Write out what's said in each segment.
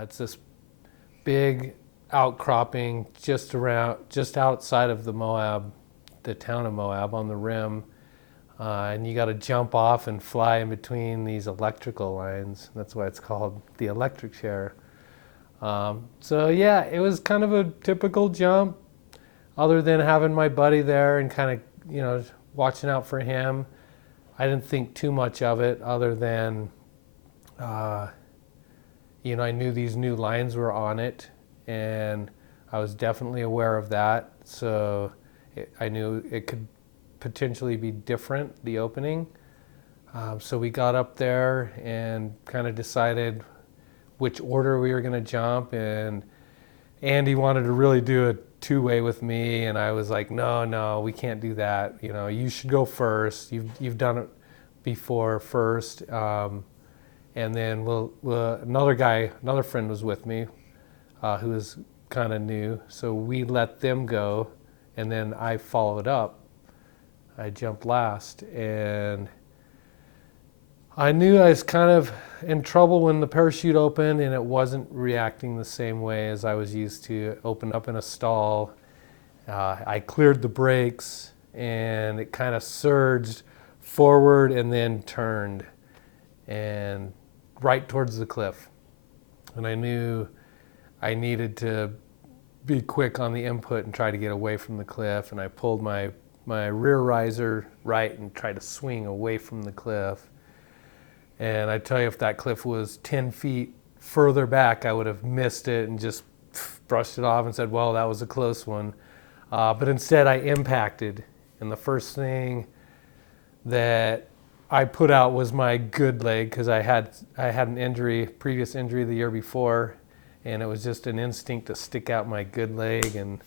It's this big outcropping just outside of the town of Moab on the rim. And you got to jump off and fly in between these electrical lines. That's why it's called the electric chair. So yeah, it was kind of a typical jump, other than having my buddy there and kind of, watching out for him. I didn't think too much of it, other than, I knew these new lines were on it, and I was definitely aware of that. So I knew it could potentially be different, the opening. So we got up there and kind of decided which order we were going to jump, and Andy wanted to really do a two-way with me, and I was like, no, we can't do that. You should go first. You've done it before first, and then another friend was with me, who was kind of new, so we let them go, and then I followed up. I jumped last, and I knew I was kind of in trouble when the parachute opened, and it wasn't reacting the same way as I was used to. It opened up in a stall. I cleared the brakes, and it kind of surged forward and then turned and right towards the cliff. And I knew I needed to be quick on the input and try to get away from the cliff, and I pulled my rear riser right and tried to swing away from the cliff. And I tell you, if that cliff was 10 feet further back, I would have missed it and just brushed it off and said, well, that was a close one. But instead I impacted, and the first thing that I put out was my good leg, because I had an previous injury the year before, and it was just an instinct to stick out my good leg, and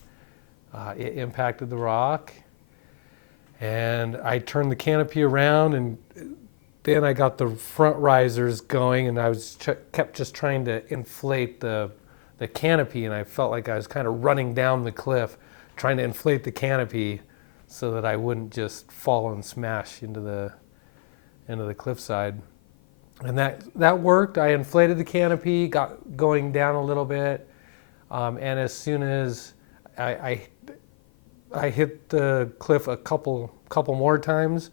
it impacted the rock. And I turned the canopy around, and then I got the front risers going, and I was kept just trying to inflate the canopy, and I felt like I was kind of running down the cliff, trying to inflate the canopy so that I wouldn't just fall and smash into the cliffside. And that worked. I inflated the canopy, got going down a little bit, and as soon as I hit the cliff a couple more times,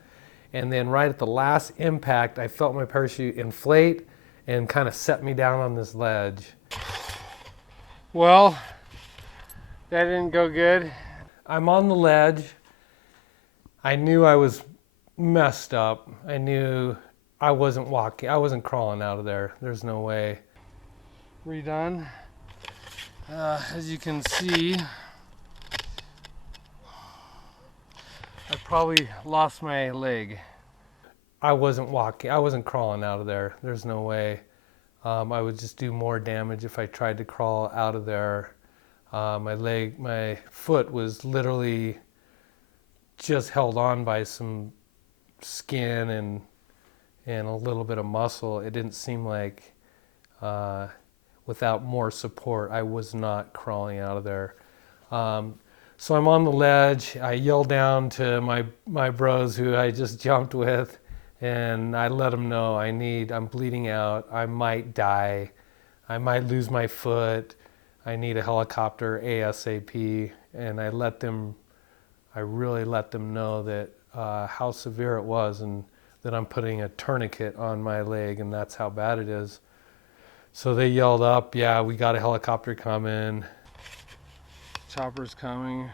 and then right at the last impact, I felt my parachute inflate and kind of set me down on this ledge. Well, that didn't go good. I'm on the ledge. I knew I was messed up. I knew I wasn't crawling out of there. There's no way. Redone. As you can see, I probably lost my leg. I wasn't crawling out of there. There's no way. I would just do more damage if I tried to crawl out of there. My foot was literally just held on by some skin and a little bit of muscle. It didn't seem like without more support, I was not crawling out of there. So I'm on the ledge. I yell down to my bros who I just jumped with, and I let them know I'm bleeding out. I might die. I might lose my foot. I need a helicopter ASAP. And I really let them know that how severe it was, and that I'm putting a tourniquet on my leg, and that's how bad it is. So they yelled up, yeah, we got a helicopter coming. Chopper's coming.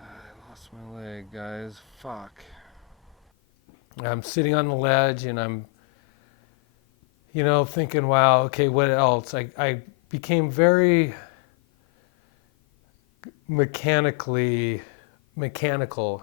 I lost my leg, guys. Fuck. I'm sitting on the ledge, and I'm, thinking, wow, okay, what else? I became very mechanical.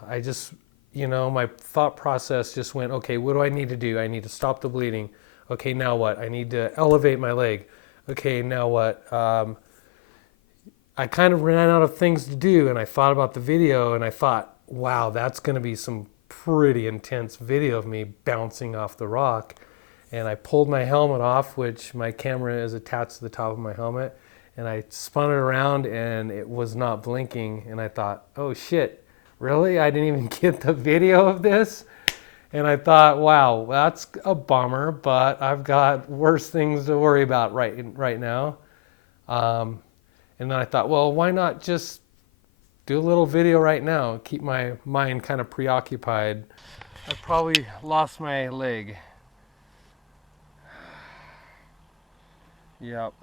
I just, my thought process just went, okay, what do I need to do? I need to stop the bleeding. Okay, now what? I need to elevate my leg. Okay, now what? I kind of ran out of things to do, and I thought about the video, and I thought, wow, that's going to be some pretty intense video of me bouncing off the rock. And I pulled my helmet off, which my camera is attached to the top of my helmet, and I spun it around, and it was not blinking, and I thought, oh shit, really? I didn't even get the video of this? And I thought, wow, that's a bummer, but I've got worse things to worry about right now. Um, and then I thought, well, why not just do a little video right now, keep my mind kind of preoccupied. I probably lost my leg. Yep.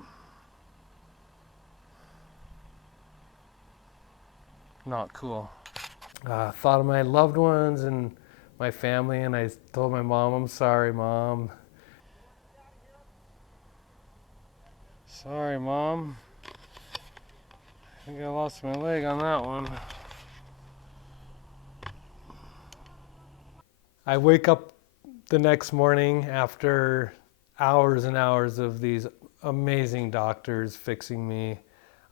Not cool. Thought of my loved ones and my family, and I told my mom, I'm sorry, Mom. Sorry, Mom. I think I lost my leg on that one. I wake up the next morning after hours and hours of these amazing doctors fixing me.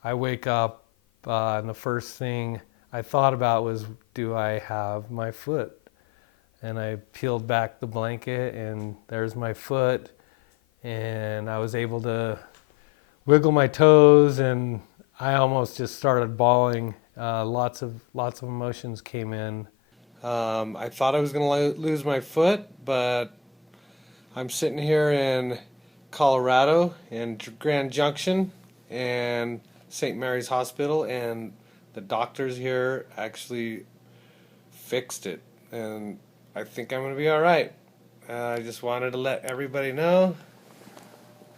I wake up, and the first thing I thought about was, do I have my foot? And I peeled back the blanket, and there's my foot. And I was able to wiggle my toes, and I almost just started bawling. Lots of emotions came in. I thought I was going to lose my foot, but I'm sitting here in Colorado in Grand Junction and St. Mary's Hospital, and the doctors here actually fixed it, and I think I'm going to be all right. I just wanted to let everybody know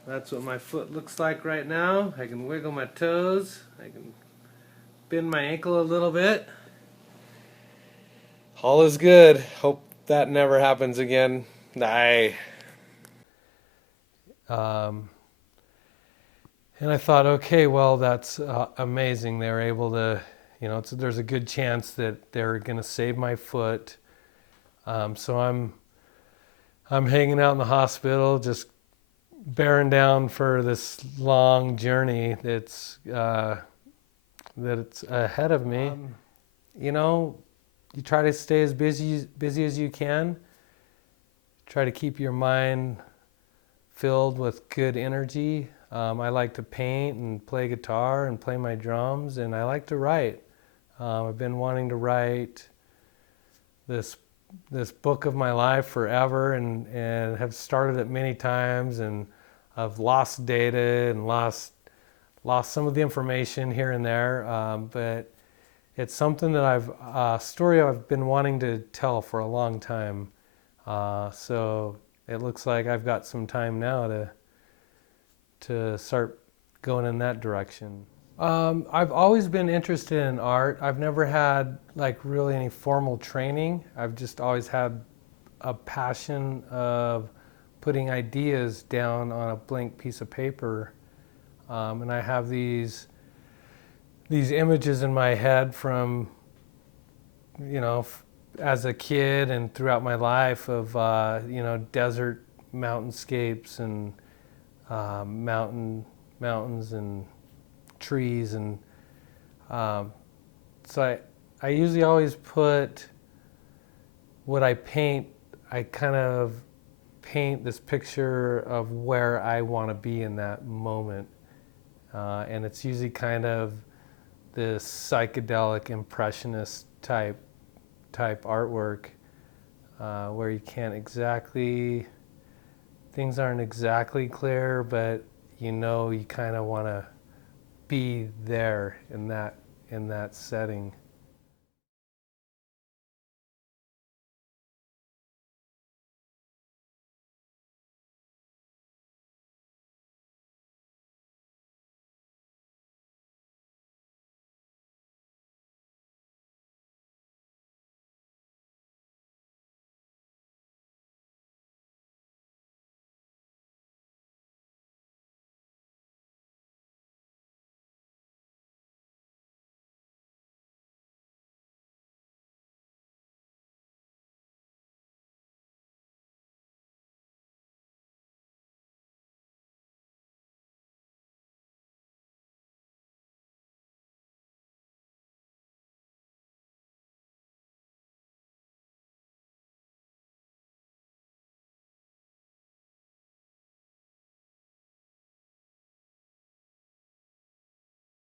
that's what my foot looks like right now. I can wiggle my toes. I can bend my ankle a little bit. All is good. Hope that never happens again. And I thought, okay, well, that's amazing. They were able to, there's a good chance that they're going to save my foot. So I'm hanging out in the hospital, just bearing down for this long journey that's ahead of me. You try to stay as busy as you can. Try to keep your mind filled with good energy. I like to paint and play guitar and play my drums, and I like to write. I've been wanting to write this book of my life forever, and have started it many times, and I've lost data and lost some of the information here and there, but it's something that a story I've been wanting to tell for a long time. So it looks like I've got some time now to start going in that direction. I've always been interested in art. I've never had really any formal training. I've just always had a passion of putting ideas down on a blank piece of paper. And I have these images in my head from, as a kid and throughout my life of, desert mountainscapes and mountains and trees. And so I usually always put what I paint, I kind of paint this picture of where I want to be in that moment. And it's usually kind of this psychedelic impressionist type artwork, where you can't exactly, things aren't exactly clear, but you kind of want to be there in that setting.